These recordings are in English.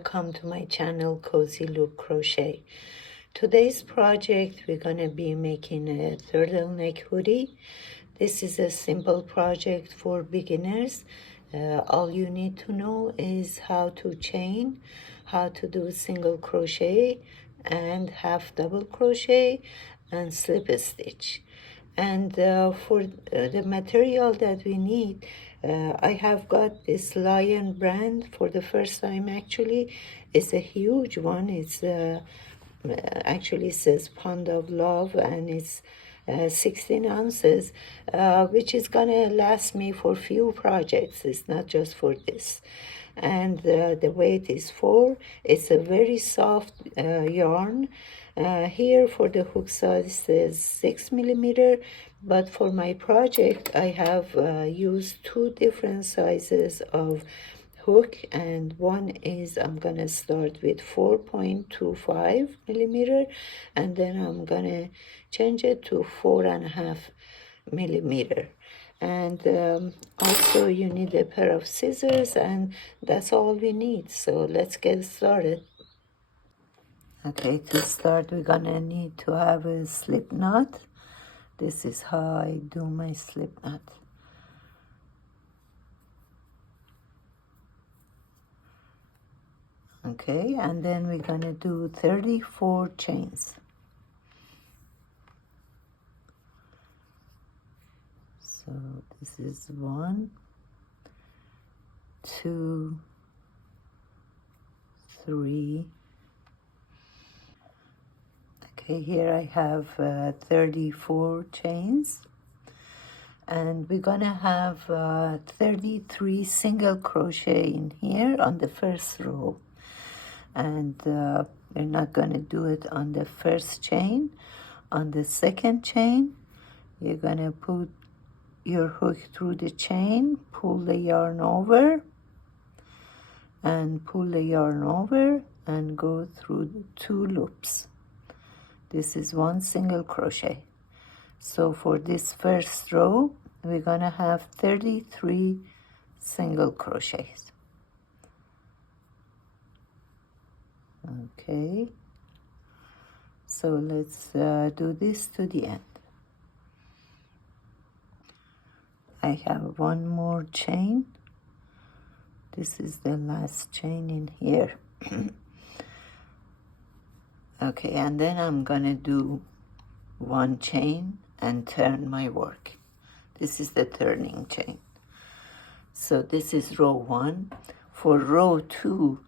welcome to my channel Cozy Loop Crochet. Today's project we're gonna be making a turtleneck hoodie. This is a simple project for beginners. All you need to know is how to chain, how to do single crochet and half double crochet and slip stitch. And for the material that we need, I have got this Lionbrand for the first time. Actually, it's a huge one. It's actually says pound of love, and it's 16 ounces, which is gonna last me for few projects. It's not just for this. And the weight is 4. It's a very soft yarn. Here for the hook size is 6 millimeter, but for my project I have used 2 different sizes of hook, and one is I'm gonna start with 4.25 millimeter, and then I'm gonna change it to 4.5 millimeter. And also you need a pair of scissors, and that's all we need. So let's get started. Okay, to start we're gonna need to have a slip knot. This is how I do my slip knot. Okay, and then we're gonna do 34 chains. So this is 1, 2, 3. Okay, here I have 34 chains, and we're gonna have 33 single crochet in here on the first row, and we're not gonna do it on the first chain. On the second chain, you're gonna put your hook through the chain, pull the yarn over, and pull the yarn over, and go through the 2 loops. This is 1 single crochet. So for this first row, we're gonna have 33 single crochets. Okay, so let's do this to the end. I have 1 more chain. This is the last chain in here. Okay, and then I'm gonna do 1 chain and turn my work. This is the turning chain. So this is row 1. For row 2,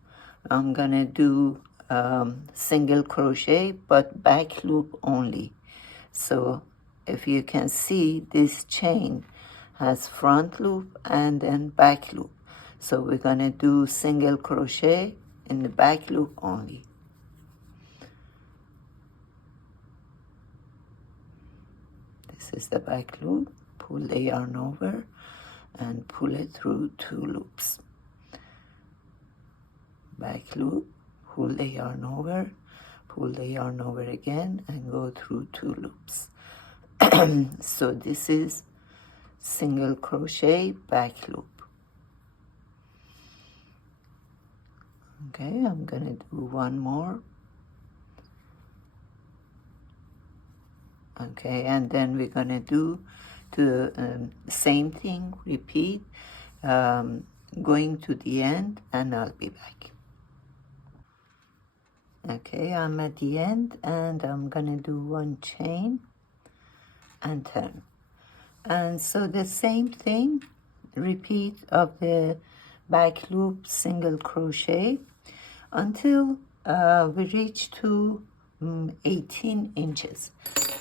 I'm gonna do single crochet, but back loop only. So if you can see, this chain has front loop and then back loop. So we're gonna do single crochet in the back loop only. This is the back loop. Pull the yarn over and pull it through 2 loops. Back loop, pull the yarn over, pull the yarn over again, and go through 2 loops. So this is single crochet, back loop. Okay, I'm gonna do 1 more. Okay, and then we're gonna do the same thing, repeat, going to the end, and I'll be back. Okay, I'm at the end, and I'm gonna do 1 chain and turn. And so the same thing, repeat of the back loop, single crochet, until we reach to 18 inches.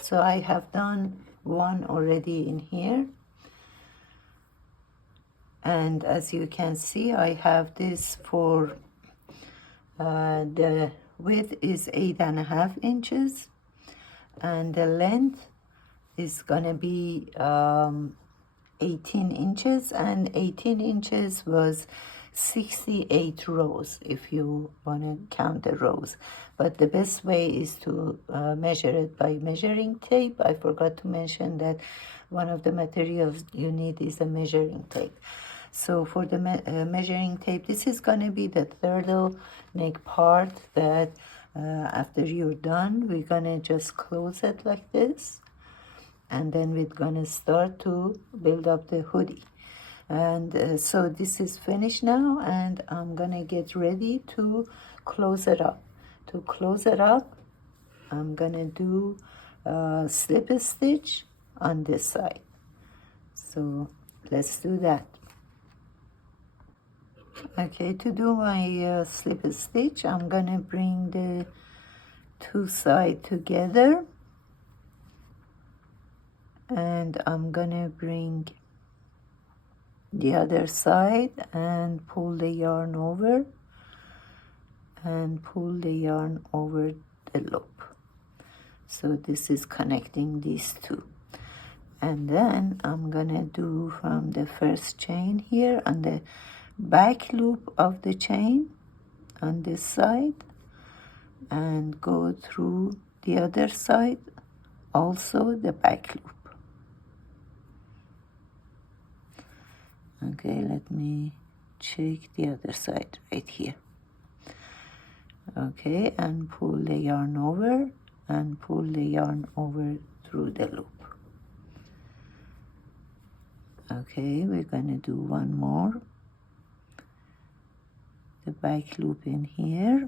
So I have done 1 already in here, and as you can see, I have this for the width is 8.5 inches, and the length is gonna be 18 inches, and 18 inches was 68 rows if you want to count the rows. But the best way is to measure it by measuring tape. I forgot to mention that one of the materials you need is a measuring tape. So for the measuring tape, this is going to be the turtleneck part that after you're done, we're going to just close it like this. And then we're going to start to build up the hoodie. And so this is finished now, and I'm going to get ready to close it up. To close it up, I'm going to do slip a stitch on this side. So let's do that. Okay, to do my slip a stitch, I'm going to bring the two sides together. And I'm going to bring the other side and pull the yarn over and pull the yarn over the loop. So this is connecting these two. And then I'm gonna do from the first chain here on the back loop of the chain on this side and go through the other side, also the back loop. Okay, let me check the other side right here. Okay, and pull the yarn over and pull the yarn over through the loop. Okay, we're gonna do one more. The back loop in here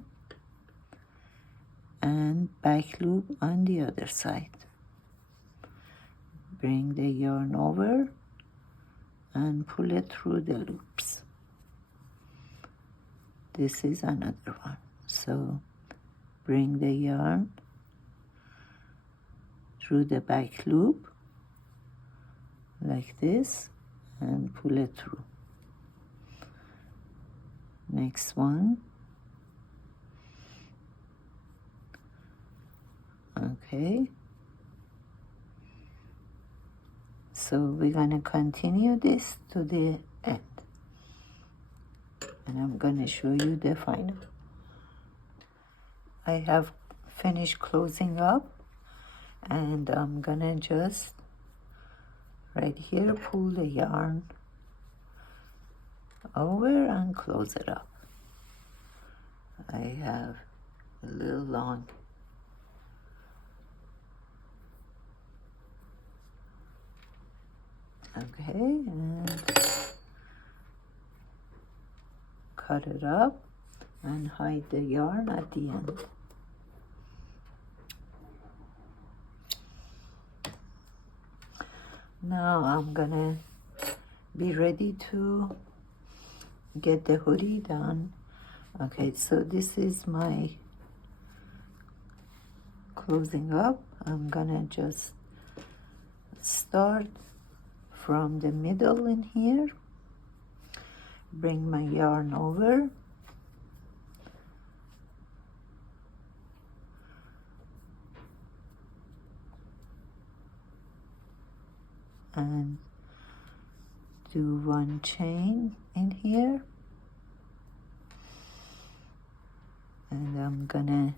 and back loop on the other side. Bring the yarn over and pull it through the loops. This is another one. So bring the yarn through the back loop like this and pull it through. Next one. Okay. So we're gonna continue this to the end. And I'm gonna show you the final. I have finished closing up, and I'm gonna just right here pull the yarn over and close it up. I have a little long. Okay, and cut it up and hide the yarn at the end. Now I'm gonna be ready to get the hoodie done. Okay, so this is my closing up. I'm gonna just start from the middle in here, bring my yarn over, and do one chain in here, and I'm gonna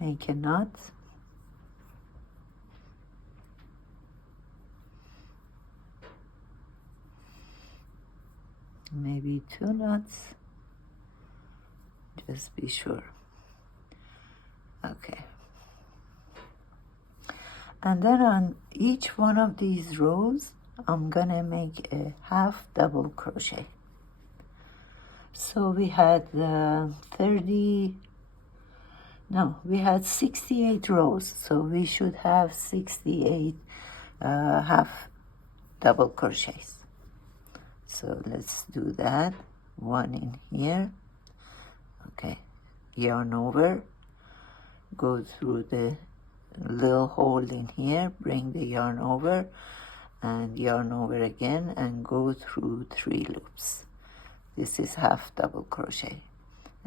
make a knot. Maybe 2 knots, just be sure. Okay. And then on each one of these rows, I'm gonna make a half double crochet. So we had we had 68 rows, so we should have 68 half double crochets. So let's do that. One in here. Okay, yarn over, go through the little hole in here, bring the yarn over and yarn over again and go through 3 loops. This is half double crochet.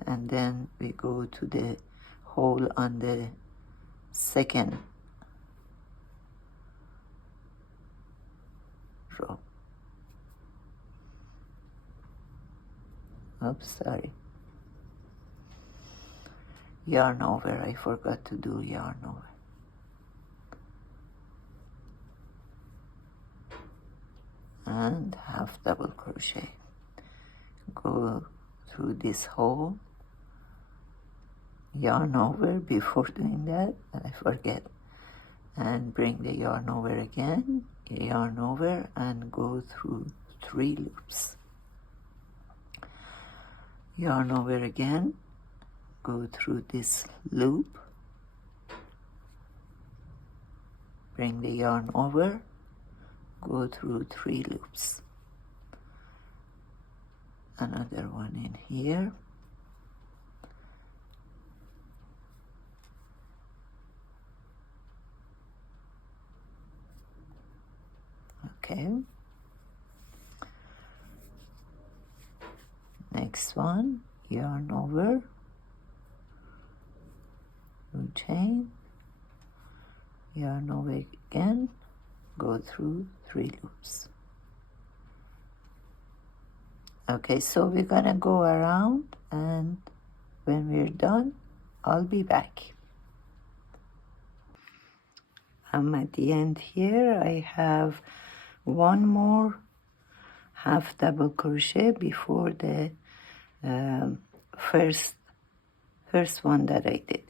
And then we go to the hole on the second row. Oops, sorry. Yarn over, I forgot to do yarn over. and half double crochet. Go through this hole, yarn over. Before doing that, I forget, and bring the yarn over again, yarn over, and go through 3 loops. Yarn over again, go through this loop, bring the yarn over, go through 3 loops. Another one in here. Okay. Next one, yarn over, do chain, yarn over again, go through 3 loops. Okay, so we're gonna go around, and when we're done, I'll be back. I'm at the end here. I have one more half double crochet before the first one that I did.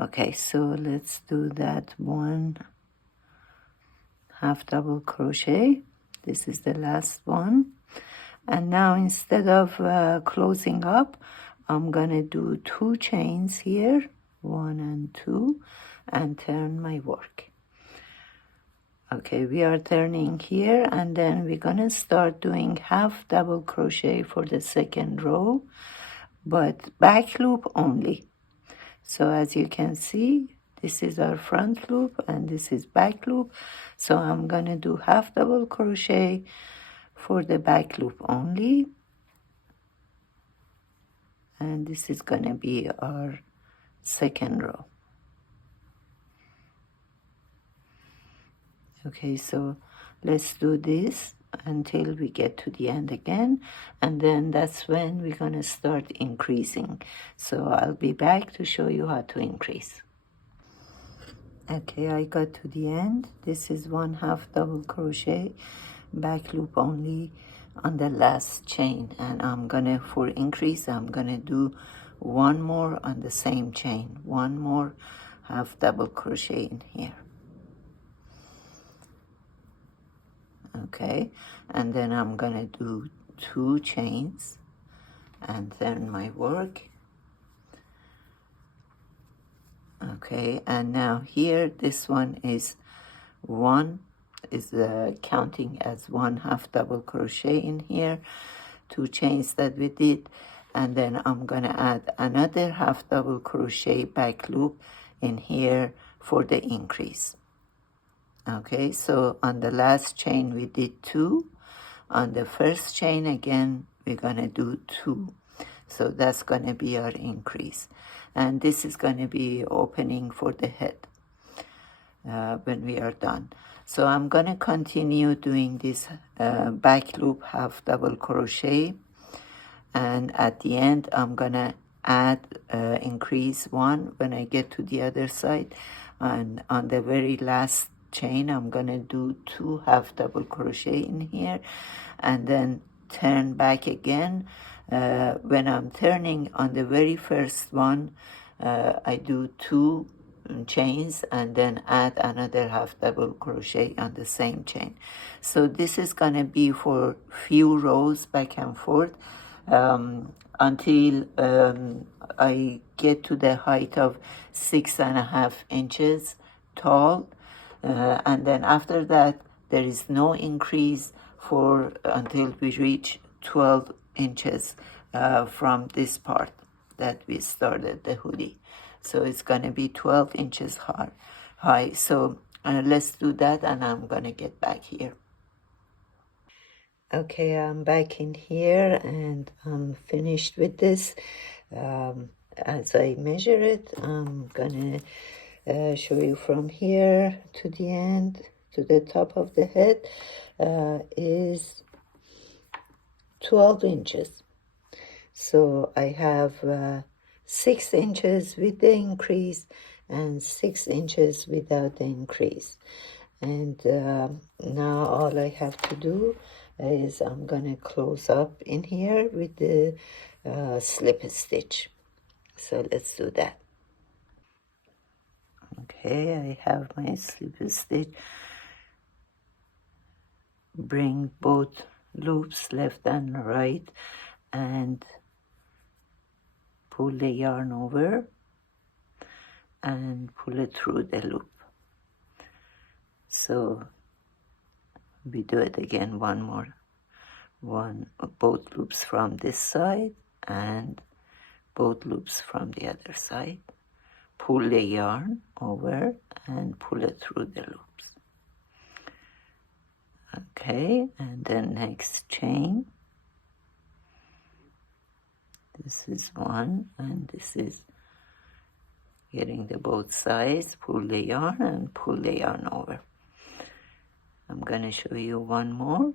Okay, so let's do that one half double crochet. This is the last one. And now instead of closing up, I'm gonna do 2 chains here, 1 and 2, and turn my work. Okay, we are turning here, and then we're gonna start doing half double crochet for the second row, but back loop only. So as you can see, this is our front loop and this is back loop. So I'm gonna do half double crochet for the back loop only, and this is gonna be our second row. Okay, so let's do this until we get to the end again, and then that's when we're gonna start increasing. So I'll be back to show you how to increase. Okay, I got to the end. This is 1 half double crochet, back loop only on the last chain, and I'm gonna, for increase, I'm gonna do 1 more on the same chain, 1 more half double crochet in here. Okay, and then I'm gonna do 2 chains and turn my work. Okay, and now here this one is counting as 1 half double crochet in here, 2 chains that we did, and then I'm gonna add another half double crochet back loop in here for the increase. Okay, so on the last chain we did 2, on the first chain again we're gonna do 2, so that's gonna be our increase, and this is gonna be opening for the head when we are done. So I'm gonna continue doing this back loop half double crochet, and at the end I'm gonna add increase 1 when I get to the other side, and on the very last chain I'm gonna do 2 half double crochet in here, and then turn back again. When I'm turning on the very first one, I do 2 chains and then add another half double crochet on the same chain. So this is gonna be for few rows back and forth until I get to the height of 6.5 inches tall, and then after that there is no increase for until we reach 12 inches from this part that we started the hoodie. So it's gonna be 12 inches high. So let's do that, and I'm gonna get back here. Okay, I'm back in here and I'm finished with this. As I measure it, I'm gonna show you from here to the end, to the top of the head, is 12 inches. So I have 6 inches with the increase and 6 inches without the increase. And now all I have to do is I'm gonna close up in here with the slip stitch. So let's do that. Okay, I have my slip stitch. Bring both loops left and right and pull the yarn over and pull it through the loop. So we do it again one more. Both loops from this side and both loops from the other side. Pull the yarn over and pull it through the loops. Okay, and then next chain. This is one, and this is getting the both sides. Pull the yarn and pull the yarn over. I'm gonna show you one more.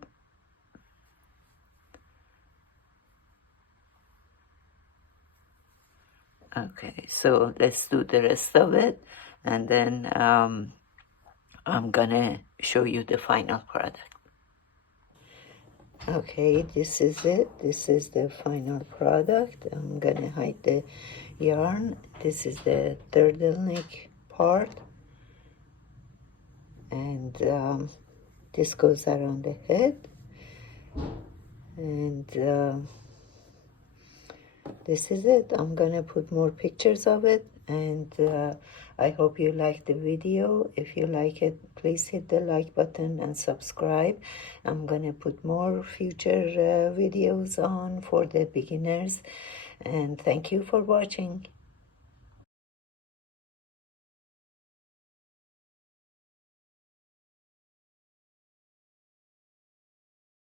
Okay, so let's do the rest of it, and then I'm gonna show you the final product. Okay, this is it. This is the final product. I'm gonna hide the yarn. This is the turtleneck part, and this goes around the head, and this is it. I'm gonna put more pictures of it, and I hope you like the video. If you like it, please hit the like button and subscribe. I'm gonna put more future videos on for the beginners, and thank you for watching.